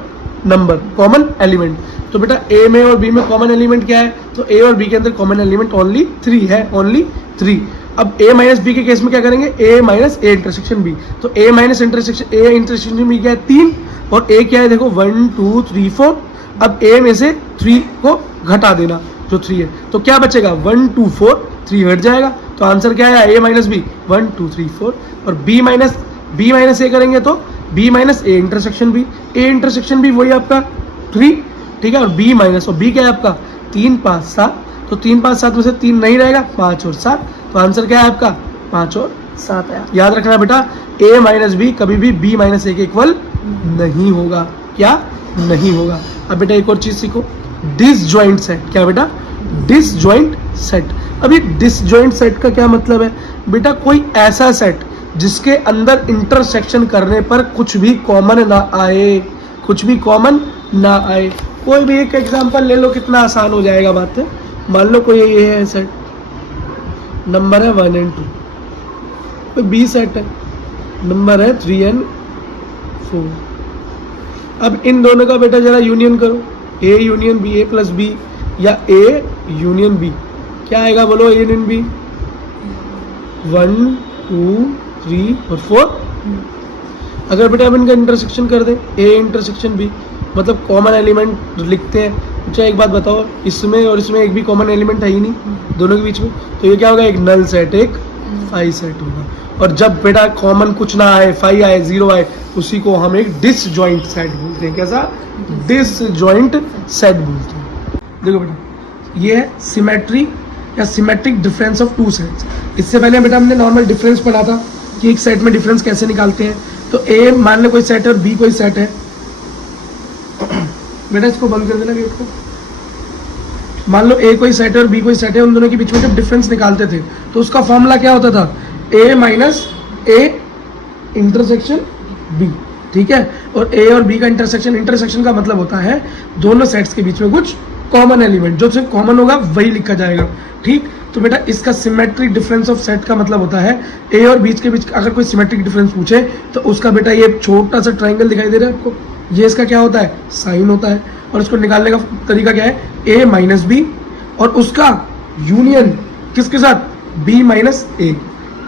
नंबर, कॉमन एलिमेंट। तो बेटा a में और b में कॉमन एलिमेंट क्या है? तो a और b के अंदर कॉमन एलिमेंट ओनली 3 है, ओनली 3। अब a माइनस बी के केस में क्या करेंगे? a minus a intersection b। तो a minus a intersection b क्या है? 3, और a क्या है? देखो 1 2 3 4। अब a में से 3 को घटा देना, जो 3 है, तो क्या बचेगा? 1 2 4, 3 हट जाएगा। तो आंसर क्या है? a minus B 1 2 3 4। और b माइनस a करेंगे तो b minus a intersection b वही आपका 3, ठीक है। और b माइनस, और b क्या है आपका? 3 5 7। तो 3 5 7 में से 3 नहीं रहेगा, 5 और 7। तो आंसर क्या है आपका? 5 और 7 है। याद रखना बेटा, a माइनस बी कभी भी b माइनस a के इक्वल नहीं होगा। क्या नहीं होगा? अब बेटा एक और चीज सीखो, डिसजॉइंट सेट। क्या बेटा? Disjoint set. अब ये डिसजॉइंट सेट का क्या मतलब है बेटा? कोई ऐसा सेट जिसके अंदर इंटरसेक्शन करने पर कुछ भी कॉमन ना आए, कुछ भी कॉमन ना आए। कोई भी एक एग्जांपल ले लो, कितना आसान हो जाएगा बात है। मान लो कोई ये है सेट, नंबर है 1 and 2। कोई बी सेट है, नंबर है 3 and 4। अब इन दोनों का बेटा जरा यूनियन करो, a union b, a plus b, या a यूनियन b। क्या आएगा बोलो? a यूनियन b 1 2 3 और 4। अगर बेटा अब इनका इंटरसेक्शन कर दे, a इंटरसेक्शन b, मतलब कॉमन एलिमेंट लिखते हैं। अच्छा एक बात बताओ, इसमें और इसमें एक भी कॉमन एलिमेंट है ही नहीं दोनों के बीच में, तो ये क्या होगा? एक नल सेट, एक फाई सेट होगा। और जब बेटा कॉमन कुछ ना आए, फाई आए, 0 आए, उसी को हम एक डिसजॉइंट सेट बोलते हैं। कैसा? डिसजॉइंट सेट बोलते हैं। देखो बेटा, ये है सिमेट्री या symmetric difference of two sets. इससे पहले बेटा हमने नॉर्मल डिफरेंस पढ़ा था कि एक सेट में डिफरेंस कैसे निकालते हैं। तो ए मान लो कोई सेट है और बी कोई सेट है। बेटा इसको बंद कर देना गेट को। मान लो ए कोई सेट है और बी कोई सेट है, उन दोनों के बीच में जब डिफरेंस निकालते थे तो उसका फॉर्मूला क्या होता था? a minus a intersection b। ठीक है। और ए और बी का इंटरसेक्शन का मतलब होता है दोनों सेट्स के बीच में कुछ कॉमन एलिमेंट, जो सिर्फ कॉमन होगा वही लिखा जाएगा, ठीक। तो बेटा इसका सिमेट्रिक डिफरेंस ऑफ सेट का मतलब होता है ए और बीच के बीच अगर कोई सिमेट्रिक डिफरेंस पूछे तो उसका बेटा ये छोटा सा ट्राइंगल दिखाई दे रहा है आपको, ये इसका क्या होता है, साइन होता है। और इसको निकालने का तरीका क्या है, ए माइनस बी और उसका यूनियन किसके साथ, बी माइनस ए।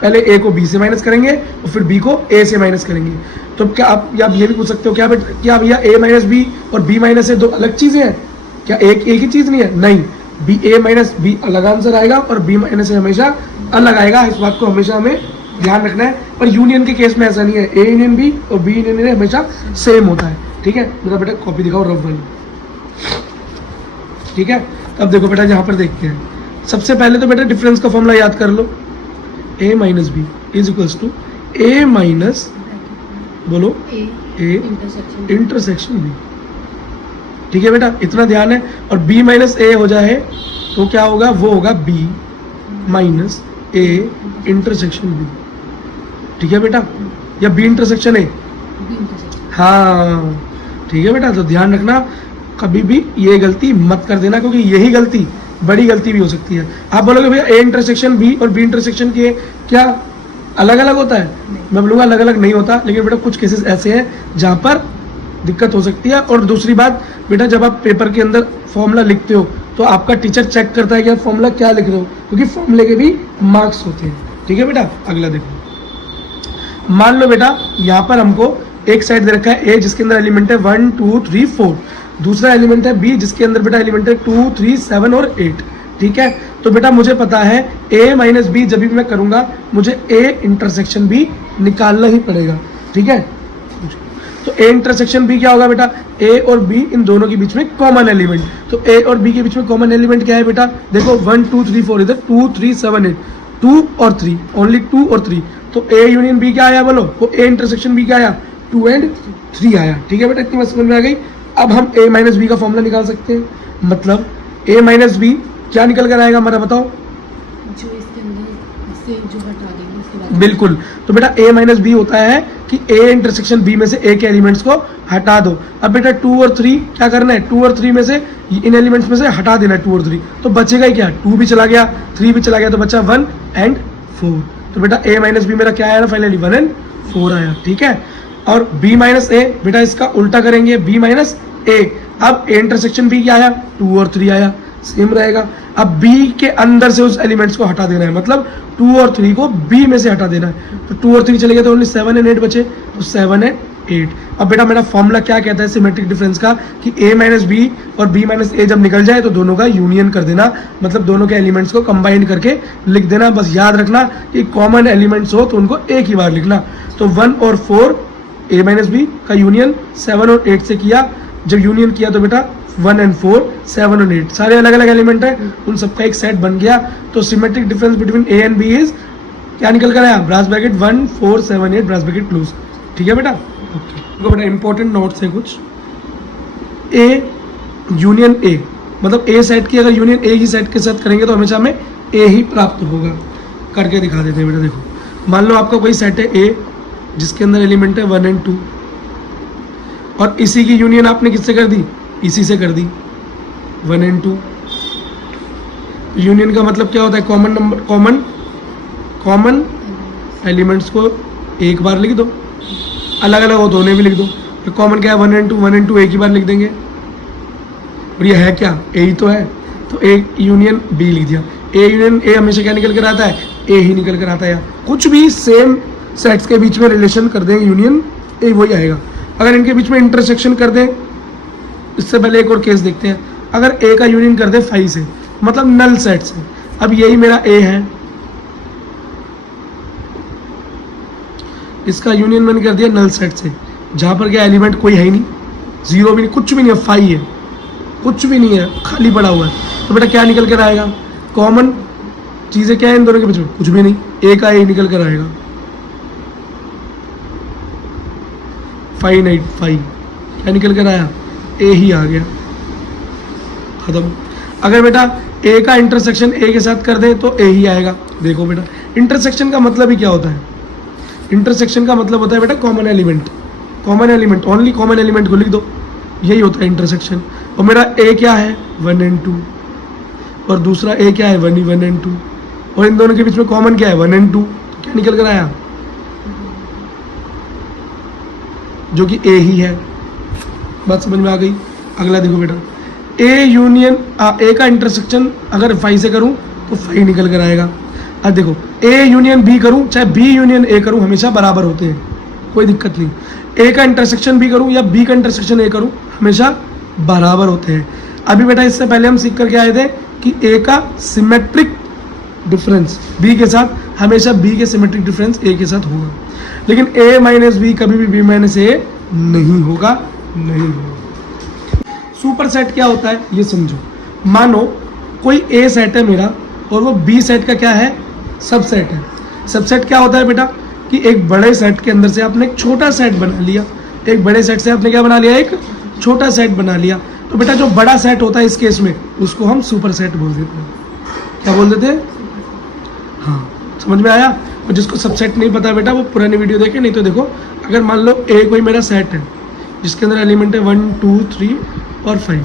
पहले ए को बी से माइनस करेंगे और फिर बी को ए से माइनस करेंगे। तो क्या आप ये भी पूछ सकते हो क्या बेटा, क्या भैया ए माइनस बी और बी माइनस ए दो अलग चीजें हैं क्या, एक ही चीज नहीं है, नहीं, बी ए माइनस बी अलग आंसर आएगा और बी माइनस ए हमेशा अलग आएगा। इस बात को हमेशा हमें ध्यान रखना है। पर यूनियन के केस में ऐसा नहीं है, ए यूनियन बी और बी यूनियन ए हमेशा सेम होता है, ठीक है। मेरा बेटा कॉपी दिखाओ रफ वाली, ठीक है। अब देखो बेटा यहाँ पर देखते हैं, सबसे पहले तो बेटा डिफरेंस का फॉर्मूला याद कर लो, A minus B is equals to A minus, बोलो ए इंटरसेक्शन बी, ठीक है बेटा, इतना ध्यान है। और b माइनस ए हो जाए तो क्या होगा, वो होगा b minus A intersection b, ठीक है बेटा, या b इंटरसेक्शन ए, हाँ ठीक है बेटा। तो ध्यान रखना, कभी भी ये गलती मत कर देना, क्योंकि यही गलती बड़ी गलती भी हो सकती है। आप बोलोगे भैया ए इंटरसेक्शन बी और बी इंटरसेक्शन के क्या अलग अलग होता है, मैं बोलूँगा अलग अलग नहीं होता, लेकिन बेटा कुछ केसेस ऐसे हैं जहाँ पर दिक्कत हो सकती है। और दूसरी बात बेटा, जब आप पेपर के अंदर फॉर्मूला लिखते हो तो आपका टीचर चेक करता है कि आप फॉर्मूला क्या लिख रहे हो, क्योंकि फॉर्मूले के भी मार्क्स होते हैं, ठीक है बेटा। अगला देखो, मान लो बेटा यहाँ पर हमको एक साइड दे रखा है ए जिसके अंदर एलिमेंट है 1 2 3 4, दूसरा एलिमेंट है बी जिसके अंदर बेटा एलिमेंट है 2 3 7 और 8, ठीक है। तो बेटा मुझे पता है ए माइनस बी जब भी मैं करूंगा मुझे ए इंटरसेक्शन भी निकालना ही पड़ेगा, ठीक है। तो ए इंटरसेक्शन बी क्या होगा बेटा, ए और बी इन दोनों के बीच में कॉमन एलिमेंट। तो ए और बी के बीच में कॉमन एलिमेंट क्या है बेटा, देखो 1 2 3 4, इधर 2 3 7 8, 2 और 3, ओनली 2 और 3। तो ए यूनियन बी क्या आया बोलो, वो ए इंटरसेक्शन बी क्या आया, 2 and 3 आया, ठीक है बेटा। इतनी बात समझ में आ गई। अब हम ए माइनस बी का फॉर्मूला निकाल सकते हैं, मतलब ए माइनस बी क्या निकल कर आएगा हमारा, बताओ, जो इसके अंदर से जो हटा देंगे उसके बाद, बिल्कुल। तो बेटा ए माइनस बी होता है कि ए इंटरसेक्शन बी में से ए के एलिमेंट्स को हटा दो। अब बेटा 2 और 3 क्या करना है, 2 और 3 में से इन एलिमेंट्स में से हटा देना है 2 और 3, तो बचेगा ही क्या, 2 भी चला गया 3 भी चला गया, तो बचा 1 and 4। तो बेटा ए माइनस बी मेरा क्या आया ना, फाइनली 1 and 4 आया, ठीक है। और b माइनस ए बेटा इसका उल्टा करेंगे, b माइनस ए। अब ए इंटरसेक्शन बी क्या आया, 2 और 3 आया, सेम रहेगा। अब b के अंदर से उस एलिमेंट्स को हटा देना है, मतलब 2 और 3 को b में से हटा देना है। तो 2 और 3 चले गए तो ओनली 7 and 8 बचे, तो 7 and 8। अब बेटा मेरा फॉर्मूला क्या कहता है सिमेट्रिक डिफरेंस का, कि a माइनस बी और b माइनस ए जब निकल जाए तो दोनों का यूनियन कर देना, मतलब दोनों के एलिमेंट्स को कंबाइन करके लिख देना। बस याद रखना कि कॉमन एलिमेंट्स हो तो उनको एक ही बार लिखना। तो 1 और 4 a माइनस बी का यूनियन 7 और 8 से किया, जब यूनियन किया तो बेटा 1 and 4 7 और 8 सारे अलग अलग एलिमेंट है, उन सबका एक सेट बन गया। तो symmetric difference between A and B is क्या निकल कर आया, brace bracket 1 4 7 8 brace bracket close, ठीक है बेटा। ओके तो बेटा इंपॉर्टेंट नोट्स है कुछ, ए यूनियन ए, मतलब ए सेट की अगर यूनियन ए ही सेट के साथ करेंगे तो हमेशा हमें ए ही प्राप्त होगा। करके दिखा देते हैं बेटा, देखो मान लो आपका कोई सेट है ए जिसके अंदर एलिमेंट है 1 and 2, और इसी की यूनियन आपने किससे कर दी, इसी से कर दी 1 and 2। यूनियन का मतलब क्या होता है, कॉमन नंबर कॉमन एलिमेंट्स को एक बार लिख दो, अलग अलग हो दोनों भी लिख दो। तो कॉमन क्या है 1 and 2 एक ही बार लिख देंगे, और ये है क्या, ए ही तो है, तो ए यूनियन बी लिख दिया। ए यूनियन ए हमेशा क्या निकल कर आता है, ए ही निकल कर आता है। कुछ भी सेम सेट्स के बीच में रिलेशन कर दें यूनियन ए वही आएगा। अगर इनके बीच में इंटरसेक्शन कर दें, इससे पहले एक और केस देखते हैं, अगर ए का यूनियन कर दे 5 से, मतलब नल सेट से। अब यही मेरा ए है, इसका यूनियन मैंने कर दिया नल सेट से, जहां पर क्या एलिमेंट कोई है ही नहीं, 0 भी नहीं, कुछ भी नहीं है, 5 है, कुछ भी नहीं है, खाली पड़ा हुआ है। तो बेटा क्या निकल कर आएगा, कॉमन चीजें क्या है इन दोनों के बीच में, कुछ भी नहीं, ए का ए निकल कर आएगा, 5 क्या निकल कर आया, ए ही आ गया, खत्म। अगर बेटा ए का इंटरसेक्शन ए के साथ कर दे तो ए ही आएगा। देखो बेटा इंटरसेक्शन का मतलब ही क्या होता है, इंटरसेक्शन का मतलब होता है बेटा common element, common element, only common element को लिख दो, यही होता है इंटरसेक्शन। और मेरा ए क्या है 1 and 2, और दूसरा ए क्या है 1 and 2, और इन दोनों के बीच में कॉमन क्या है 1 and 2, तो क्या निकल कर आया, जो कि ए ही है। बात समझ में आ गई। अगला देखो बेटा, ए यूनियन ए का इंटरसेक्शन अगर 5 से करूं तो 5 निकल कर आएगा। अब देखो ए यूनियन बी करूं चाहे बी यूनियन ए करूं, हमेशा बराबर होते हैं, कोई दिक्कत नहीं। ए का इंटरसेक्शन बी करूं या बी का इंटरसेक्शन ए करूं, हमेशा बराबर होते हैं। अभी बेटा इससे पहले हम सीख करके आए थे कि ए का सिमेट्रिक डिफरेंस बी के साथ, हमेशा बी के सिमेट्रिक डिफरेंस ए के साथ होगा, लेकिन ए माइनस बी कभी भी बी माइनस ए नहीं होगा, नहीं होगा। सुपर सेट क्या होता है ये समझो। मानो कोई ए सेट है मेरा और वो बी सेट का क्या है, सबसेट है। सबसेट क्या होता है बेटा कि एक बड़े सेट के अंदर से आपने एक छोटा सेट बना लिया, एक बड़े सेट से आपने क्या बना लिया, एक छोटा सेट बना लिया। तो बेटा जो बड़ा सेट होता है इस केस में उसको हम सुपर सेट बोल देते हैं। क्या बोल देते हैं, हाँ समझ में आया। और जिसको सबसेट नहीं पता बेटा वो पुरानी वीडियो देखे, नहीं तो देखो। अगर मान लो ए कोई मेरा सेट है जिसके अंदर एलिमेंट है 1 2 3 और 5,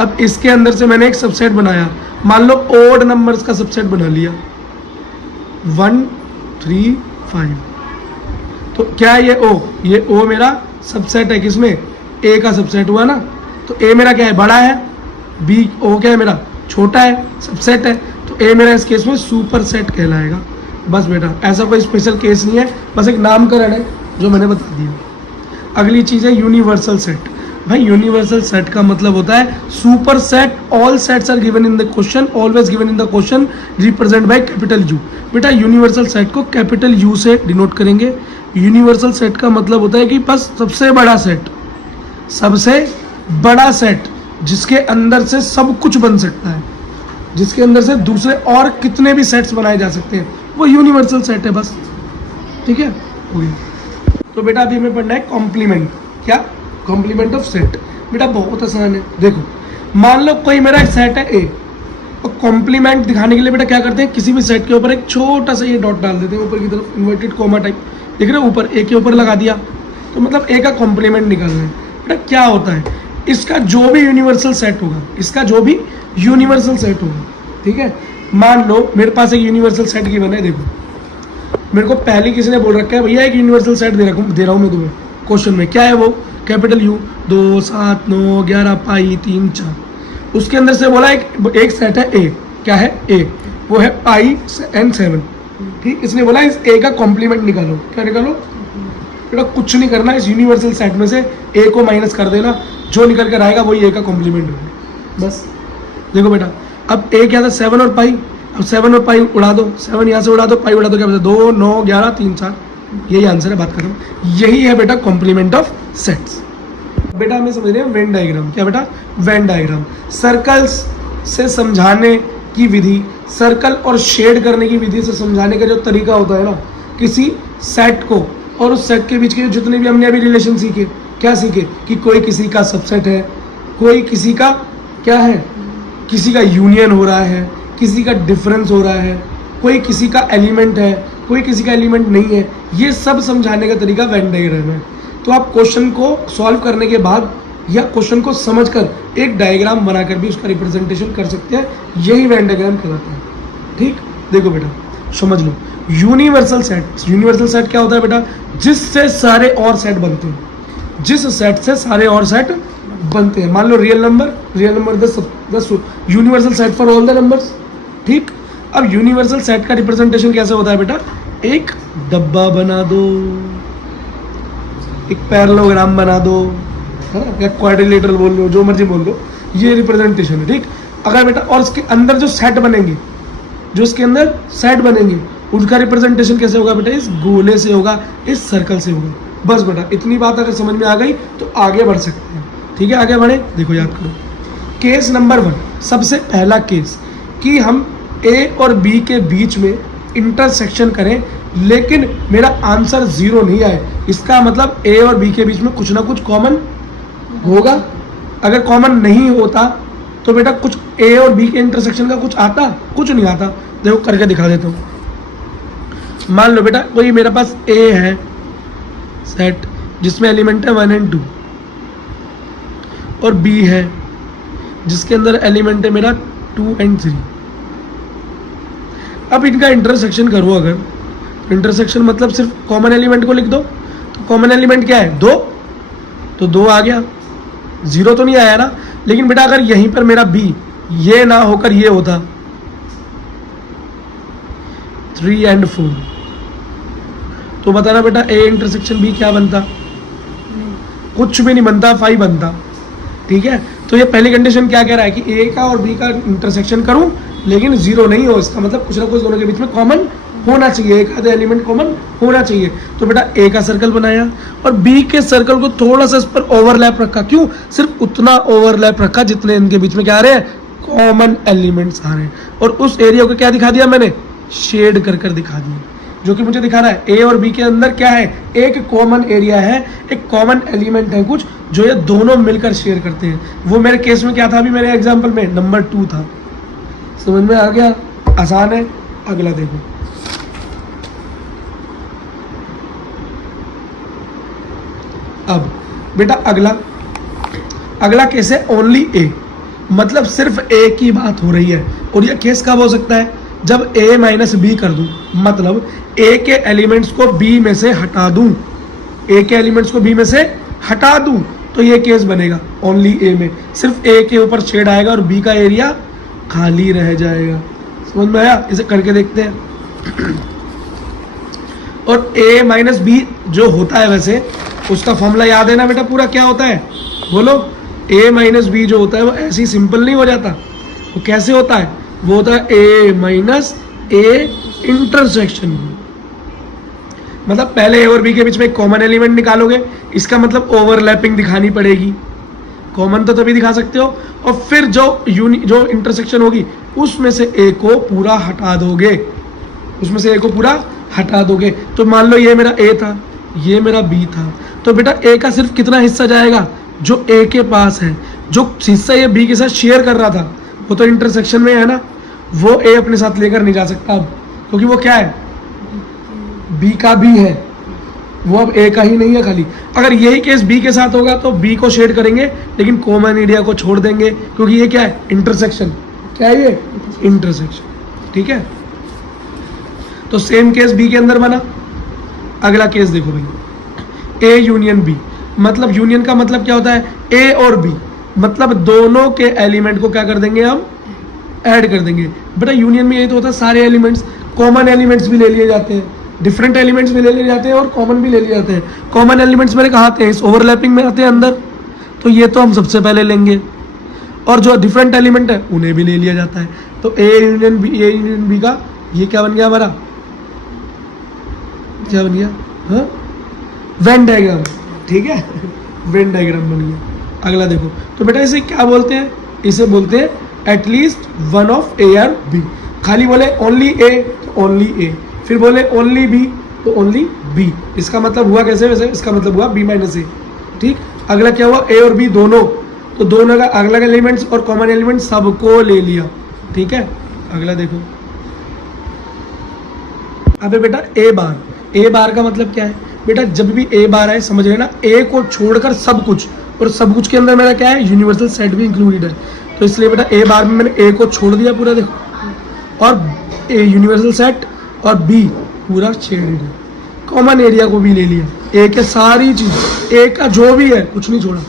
अब इसके अंदर से मैंने एक सबसेट बनाया, मान लो ओड नंबर्स का सबसेट बना लिया 1 3 5, तो क्या ये ओ मेरा सबसेट है, किसमें, ए का सबसेट हुआ ना। तो ए मेरा क्या है, बड़ा है, बी ओ क्या है मेरा छोटा है, सबसेट है, तो ए मेरा इस केस में सुपर सेट कहलाएगा। बस बेटा ऐसा कोई स्पेशल केस नहीं है, बस एक नामकरण है जो मैंने बता दिया। अगली चीज़ है यूनिवर्सल सेट। भाई यूनिवर्सल सेट का मतलब होता है super set, all sets are given in the question, always given in the question, represent by capital U. बेटा यूनिवर्सल सेट को कैपिटल यू से डिनोट करेंगे। यूनिवर्सल सेट का मतलब होता है कि बस सबसे बड़ा सेट, सबसे बड़ा सेट जिसके अंदर से सब कुछ बन सकता है, जिसके अंदर से दूसरे और कितने भी सेट्स बनाए जा सकते हैं, वो यूनिवर्सल सेट है बस। ठीक है, हो गया। तो बेटा अभी हमें पढ़ना है कॉम्प्लीमेंट। क्या, कॉम्प्लीमेंट ऑफ सेट। बेटा बहुत आसान है, देखो मान लो कोई मेरा एक सेट है ए, और कॉम्प्लीमेंट दिखाने के लिए बेटा क्या करते हैं, किसी भी सेट के ऊपर एक छोटा सा ये डॉट डाल देते हैं ऊपर की तरफ, इन्वर्टेड कोमा टाइप, देख रहे हो, ऊपर ए के ऊपर लगा दिया, तो मतलब ए का कॉम्प्लीमेंट निकाल रहे हैं। बेटा क्या होता है, इसका जो भी यूनिवर्सल सेट होगा, इसका जो भी यूनिवर्सल सेट होगा, ठीक है। मान लो मेरे पास एक यूनिवर्सल सेट गिवन है, देखो मेरे को पहले किसी ने बोल रखा है भैया एक यूनिवर्सल सेट दे रहा हूँ मैं तुम्हें क्वेश्चन में, क्या है वो, कैपिटल यू 2 7 9 11 पाई 3 4, उसके अंदर से बोला एक सेट है ए, क्या है ए, वो है पाई एन 7, ठीक। इसने बोला इस ए का कॉम्प्लीमेंट निकालो, क्या निकालो बेटा, कुछ नहीं करना, इस यूनिवर्सल सेट में से ए को माइनस कर देना, जो निकल कर आएगा वही ए का कॉम्प्लीमेंट होगा। बस देखो बेटा, अब ए क्या था 7 और पाई, अब 7 और पाई उड़ा दो, 7 यहाँ से उड़ा दो, पाई उड़ा दो, क्या बचा 2 9 11 3 4, यही आंसर है, बात करूँ यही है बेटा कॉम्प्लीमेंट ऑफ सेट्स। बेटा हमें समझ रहे हैं वेन डायग्राम। क्या बेटा, वेन डायग्राम सर्कल्स से समझाने की विधि, सर्कल और शेड करने की विधि से समझाने का जो तरीका होता है ना, किसी सेट को और उस सेट के बीच के जितने भी हमने अभी रिलेशन सीखे, क्या सीखे कि कोई किसी का सबसेट है, कोई किसी का क्या है, किसी का यूनियन हो रहा है, किसी का डिफरेंस हो रहा है, कोई किसी का एलिमेंट है, कोई किसी का एलिमेंट नहीं है, ये सब समझाने का तरीका वेन डायग्राम है। तो आप क्वेश्चन को सॉल्व करने के बाद या क्वेश्चन को समझकर एक डायग्राम बनाकर भी उसका रिप्रेजेंटेशन कर सकते हैं, यही वेन डायग्राम कहलाता है। ठीक, देखो बेटा समझ लो, यूनिवर्सल सेट, यूनिवर्सल सेट क्या होता है बेटा, जिससे सारे और सेट बनते हैं, जिस सेट से सारे और सेट बनते हैं। मान लो real number 10 universal set for all the numbers, ठीक। अब यूनिवर्सल सेट का रिप्रेजेंटेशन कैसे होता है बेटा, एक डब्बा बना दो, एक पैरेललोग्राम बना दो, है ना, या क्वाड्रिलेटरल बोल लो, जो मर्जी बोल लो, ये रिप्रेजेंटेशन है, ठीक। अगर बेटा और इसके अंदर जो सेट बनेंगे, जो इसके अंदर सेट बनेंगे, उनका रिप्रेजेंटेशन कैसे होगा बेटा, इस गोले से होगा, इस सर्कल से होगा। बस बेटा इतनी बात अगर समझ में आ गई तो आगे बढ़ सकते हैं। ठीक है, आगे बढ़े, देखो याद करो। केस नंबर 1, सबसे पहला केस कि हम ए और बी के बीच में इंटरसेक्शन करें, लेकिन मेरा आंसर 0 नहीं आए, इसका मतलब ए और बी के बीच में कुछ ना कुछ कॉमन होगा। अगर कॉमन नहीं होता तो बेटा कुछ ए और बी के इंटरसेक्शन का कुछ आता, कुछ नहीं आता। देखो करके दिखा देता हूँ। मान लो बेटा कोई मेरे पास ए है सेट, जिसमें एलिमेंट है 1 and 2, और बी है जिसके अंदर एलिमेंट है मेरा 2 and 3। अब इनका इंटरसेक्शन करो अगर, इंटरसेक्शन मतलब सिर्फ कॉमन एलिमेंट को लिख दो, तो कॉमन एलिमेंट क्या है 2, तो 2 आ गया, 0 तो नहीं आया ना। लेकिन बेटा अगर यहीं पर मेरा बी ये ना होकर ये होता 3 and 4, तो बताना बेटा ए इंटरसेक्शन बी क्या बनता? कुछ भी नहीं बनता, 5 बनता। ठीक है, तो ये पहली कंडीशन क्या कह रहा है कि ए का और बी का इंटरसेक्शन करूं लेकिन 0 नहीं हो, इसका मतलब कुछ ना कुछ दोनों के बीच में कॉमन होना चाहिए, एक आधा एलिमेंट कॉमन होना चाहिए। तो बेटा ए का सर्कल बनाया और बी के सर्कल को थोड़ा सा इस पर ओवरलैप रखा। क्यों? सिर्फ उतना ओवरलैप रखा जितने इनके बीच में क्या आ रहे हैं, कॉमन एलिमेंट्स आ रहे हैं। और उस एरिया को क्या दिखा दिया मैंने, शेड कर कर दिखा दिया, जो कि मुझे दिखा रहा है ए और बी के अंदर क्या है, एक कॉमन एरिया है, एक कॉमन एलिमेंट है कुछ जो ये दोनों मिलकर शेयर करते हैं। वो मेरे केस में क्या था, अभी मेरे एग्जांपल में नंबर 2 था। समझ में आ गया? आसान है। अगला देखो, अब बेटा अगला केस है ओनली ए, मतलब सिर्फ ए की बात हो रही है। और ये केस कब हो सकता है, जब a माइनस बी कर दूं, मतलब a के एलिमेंट्स को b में से हटा दूं, a के एलिमेंट्स को b में से हटा दूं, तो ये केस बनेगा ओनली a में, सिर्फ a के ऊपर शेड आएगा और b का एरिया खाली रह जाएगा। समझ में आया? इसे करके देखते हैं। और a माइनस बी जो होता है, वैसे उसका फॉर्मूला याद है ना बेटा पूरा, क्या होता है बोलो? a माइनस बी जो होता है वो ऐसे ही सिंपल नहीं हो जाता, वो कैसे होता है, वो होता है a minus A intersection B. मतलब पहले a और b के बीच में एक कॉमन एलिमेंट निकालोगे, इसका मतलब ओवरलैपिंग दिखानी पड़ेगी, कॉमन तो तभी दिखा सकते हो, और फिर जो इंटरसेक्शन होगी उसमें से a को पूरा हटा दोगे, उसमें से a को पूरा हटा दोगे। तो मान लो ये मेरा a था, ये मेरा b था, तो बेटा a का सिर्फ कितना हिस्सा जाएगा, जो a के पास है, जो हिस्सा ये b के साथ शेयर कर रहा था वो तो इंटरसेक्शन में है ना, वो a अपने साथ लेकर नहीं जा सकता अब, क्योंकि वो क्या है, b का b है, वो अब a का ही नहीं है खाली। अगर यही केस b के साथ होगा तो b को शेड करेंगे लेकिन कॉमन एरिया को छोड़ देंगे, क्योंकि ये क्या है, इंटरसेक्शन। क्या है ये, इंटरसेक्शन। ठीक है, तो सेम केस b के अंदर बना। अगला केस देखो भाई, a यूनियन b, मतलब यूनियन का मतलब क्या होता है, a और b, मतलब दोनों के एलिमेंट को क्या कर देंगे, हम ऐड कर देंगे। बेटा यूनियन में यही तो होता है, सारे एलिमेंट्स, कॉमन एलिमेंट्स भी ले लिए जाते हैं, डिफरेंट एलिमेंट्स भी ले लिए जाते हैं और कॉमन भी ले लिए जाते हैं। कॉमन एलिमेंट्स मेरे कहाँ आते हैं, इस ओवरलैपिंग में आते हैं अंदर, तो ये तो हम सबसे पहले लेंगे, और जो डिफरेंट एलिमेंट है उन्हें भी ले लिया जाता है। तो ए यूनियन बी का ये क्या बन गया हमारा, क्या बन गया, हाँ, वेन डायग्राम। ठीक है, वेन डायग्राम बन गया। अगला देखो, तो बेटा इसे क्या बोलते हैं, इसे बोलते हैं एटलीस्ट वन ऑफ ए और बी। खाली बोले ओनली ए तो ओनली ए, फिर बोले ओनली बी तो ओनली बी। इसका मतलब हुआ कैसे, वैसे इसका मतलब हुआ बी माइनस ए। ठीक, अगला क्या हुआ, ए और बी दोनों, तो दोनों का अलग अलग एलिमेंट्स और कॉमन एलिमेंट सबको ले लिया। ठीक है, अगला देखो, अबे बेटा ए बार का मतलब क्या है बेटा, जब भी ए बार आए समझ लेना ए को छोड़कर सब कुछ, और सब कुछ के अंदर मेरा क्या है, यूनिवर्सल सेट भी इंक्लूडेड है। तो इसलिए बेटा ए बार में मैंने ए को छोड़ दिया पूरा, देखो, और ए यूनिवर्सल सेट और बी पूरा शेडेड है, कॉमन एरिया को भी ले लिया, ए के सारी चीज, ए का जो भी है कुछ नहीं छोड़ा।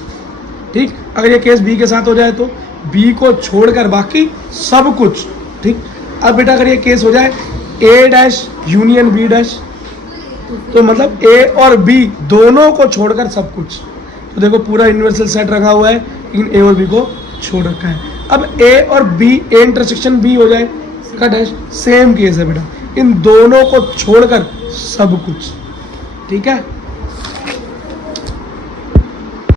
ठीक, अगर ये केस बी के साथ हो जाए तो बी को छोड़कर बाकी सब कुछ। ठीक, अब बेटा अगर ये केस हो जाए ए डैश यूनियन बी डैश, तो मतलब ए और बी दोनों को छोड़कर सब कुछ। तो देखो पूरा यूनिवर्सल सेट रखा हुआ है लेकिन ए और बी को छोड़ रखा है। अब ए और बी, ए इंटरसेक्शन बी हो जाए का डैश, सेम केस है बेटा, इन दोनों को छोड़कर सब कुछ। ठीक है,